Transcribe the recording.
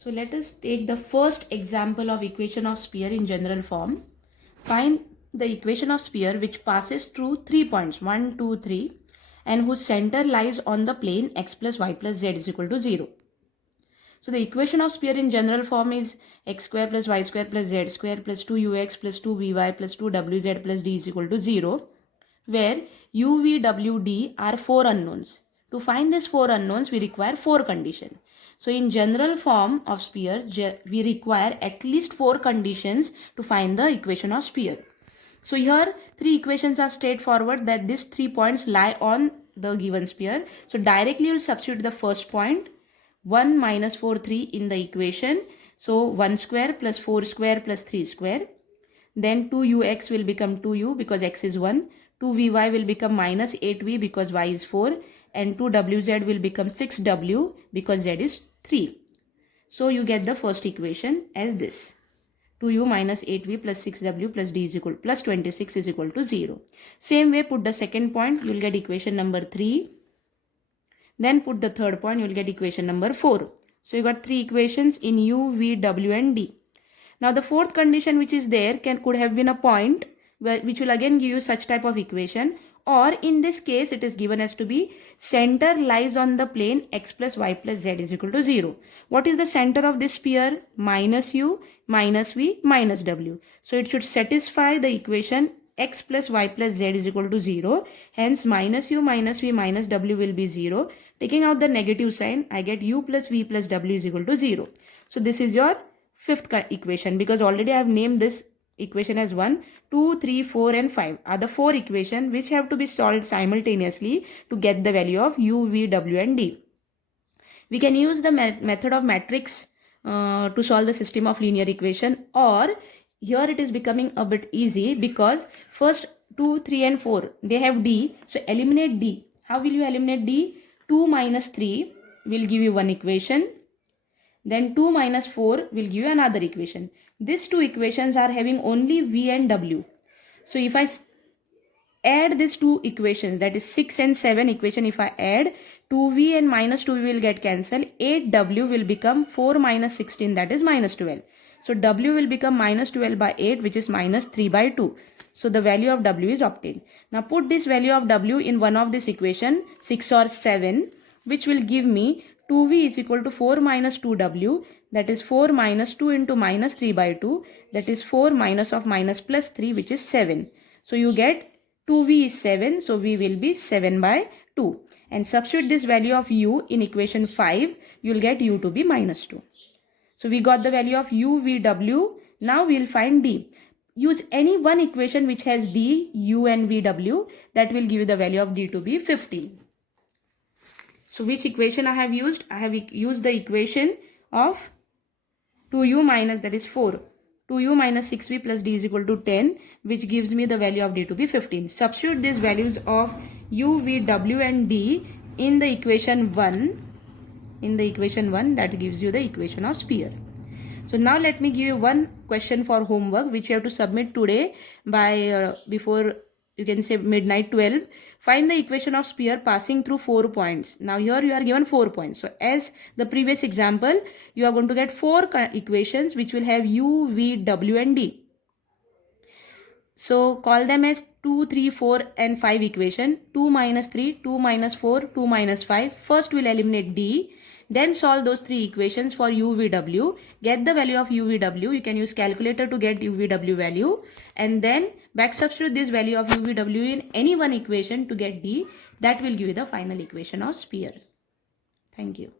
So let us take the first example of equation of sphere in general form. Find the equation of sphere which passes through 3 points 1, 2, 3 and whose center lies on the plane x plus y plus z is equal to 0. So the equation of sphere in general form is x square plus y square plus z square plus 2ux plus 2vy plus 2wz plus d is equal to 0, where u, v, w, d are 4 unknowns. To find these 4 unknowns, we require 4 conditions. So in general form of sphere, we require at least 4 conditions to find the equation of sphere. So here 3 equations are straightforward, that these 3 points lie on the given sphere. So directly you will substitute the first point 1 minus 4 3 in the equation. So 1 square plus 4 square plus 3 square. Then 2ux will become 2u because x is 1. 2vy will become minus 8v because y is 4. And 2wz will become 6w because z is 3. So you get the first equation as this. 2u minus 8v plus 6w plus d is equal plus 26 is equal to 0. Same way, put the second point, you will get equation number 3. Then put the third point, you will get equation number 4. So you got 3 equations in u, v, w and d. Now the fourth condition which is there could have been a point which will again give you such type of equation, or in this case it is given as to be center lies on the plane x plus y plus z is equal to 0. What is the center of this sphere? Minus u, minus v, minus w. So it should satisfy the equation x plus y plus z is equal to 0. Hence minus u minus v minus w will be 0. Taking out the negative sign, I get u plus v plus w is equal to 0. So this is your fifth equation, because already I have named this equation as 1, 2, 3, 4 and 5 are the 4 equations which have to be solved simultaneously to get the value of u, v, w and d. We can use the method of matrix to solve the system of linear equation, or here it is becoming a bit easy because first 2, 3 and 4 they have d, so eliminate d. How will you eliminate d? 2 minus 3 will give you one equation. Then 2 minus 4 will give you another equation. These two equations are having only v and w. So if I add these two equations, that is 6 and 7 equation, if I add 2v and minus 2v will get cancelled. 8w will become 4 minus 16, that is minus 12. So w will become minus 12 by 8, which is minus 3 by 2. So the value of w is obtained. Now put this value of w in one of this equation, 6 or 7, which will give me 2v is equal to 4 minus 2w, that is 4 minus 2 into minus 3 by 2, that is 4 minus of minus plus 3, which is 7. So you get 2v is 7, so v will be 7 by 2. And substitute this value of u in equation 5, you will get u to be minus 2. So we got the value of u, v, w. Now we will find d. Use any one equation which has d, u and v, w. That will give you the value of d to be 15. So which equation I have used? I have used the equation of 2u minus, that is 4. 2u minus 6v plus d is equal to 10, which gives me the value of d to be 15. Substitute these values of u, v, w and d in the equation 1. In the equation 1, that gives you the equation of sphere. So now let me give you one question for homework which you have to submit today by before, you can say, midnight 12. Find the equation of sphere passing through 4 points. Now here you are given 4 points. So as the previous example, you are going to get 4 equations which will have u, v, w and d. So call them as 2, 3, 4 and 5 equation. 2 minus 3, 2 minus 4, 2 minus 5. First we'll eliminate d. Then solve those 3 equations for u, v, w. Get the value of u, v, w. You can use calculator to get u, v, w value. And then back substitute this value of u, v, w in any one equation to get d. That will give you the final equation of sphere. Thank you.